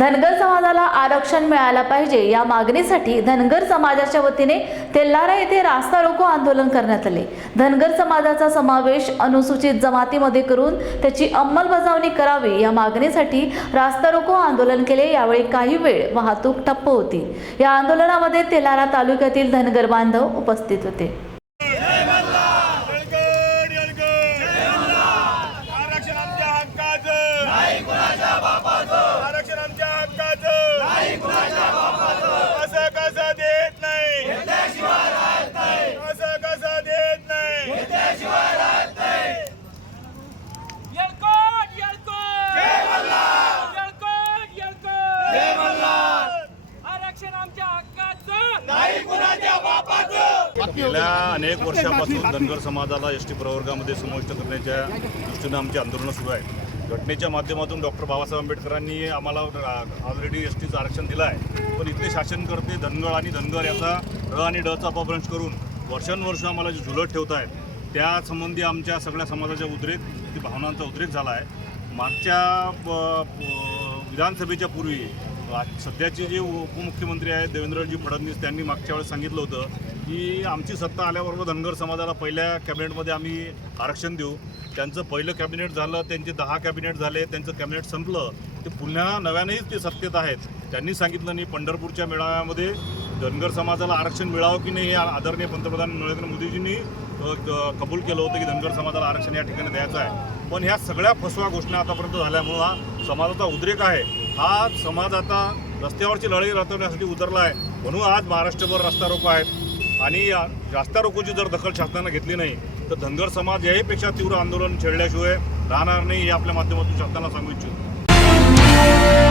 धनगर समाजाला आरक्षण मिळायला पाहिजे या मागणीसाठी धनगर समाजाच्या वतीने तेल्लारा येथे रास्ता रोको आंदोलन करण्यात आले. धनगर समाजाचा समावेश अनुसूचित जमातीमध्ये करून त्याची अंमलबजावणी करावी या मागणीसाठी रास्ता रोको आंदोलन केले. यावेळी काही वेळ वाहतूक ठप्प होती. या आंदोलनामध्ये तेलारा तालुक्यातील धनगर बांधव उपस्थित होते. गेल्या अनेक वर्षापासून धनगर समाजाला एस टी प्रवर्गामध्ये समाविष्ट करण्याच्या दृष्टीनं आमची आंदोलनं सुरू आहेत. घटनेच्या माध्यमातून डॉक्टर बाबासाहेब आंबेडकरांनी आम्हाला ऑलरेडी एस टीचं आरक्षण दिलं आहे. पण इथले शासनकर्ते धनगर आणि धनगर याचा र आणि डचा अपभ्रंश करून वर्षानुवर्ष आम्हाला जे झुलत ठेवत आहेत त्या संबंधी आमच्या सगळ्या समाजाच्या उद्रेक ती भावनांचा उद्रेक झाला आहे. मागच्या प- विधानसभेच्या पूर्वी सध्याचे जे उपमुख्यमंत्री आहेत देवेंद्रजी फडणवीस त्यांनी मागच्या वेळेस सांगितलं होतं की आमची सत्ता आल्याबरोबर धनगर समाजाला पहिल्या कॅबिनेटमध्ये आम्ही आरक्षण देऊ. त्यांचं पहिलं कॅबिनेट झालं त्यांचे दहा कॅबिनेट झाले त्यांचं कॅबिनेट संपलं. ते पुन्हा नव्यानेच ते सत्तेत आहेत. त्यांनी सांगितलं नाही पंढरपूरच्या मेळाव्यामध्ये धनगर समाजाला आरक्षण मिळावं की नाही हे आदरणीय पंतप्रधान नरेंद्र मोदीजींनी क- कबूल केलं होतं की धनगर समाजाला आरक्षण या ठिकाणी द्यायचं आहे. पण ह्या सगळ्या फसवा घोषणा आतापर्यंत झाल्यामुळं हा समाजाचा उद्रेक आहे. हा समाज आता रस्त्यावरची लढाई रचवण्यासाठी उतरला आहे. म्हणून आज महाराष्ट्रभर रस्ता रोको आहेत. आणि या रस्ता रोकोची जर दखल शासनानं घेतली नाही तर धनगर समाज याहीपेक्षा तीव्र आंदोलन छेडल्याशिवाय राहणार नाही हे आपल्या माध्यमातून शासनाला सांगू इच्छितो.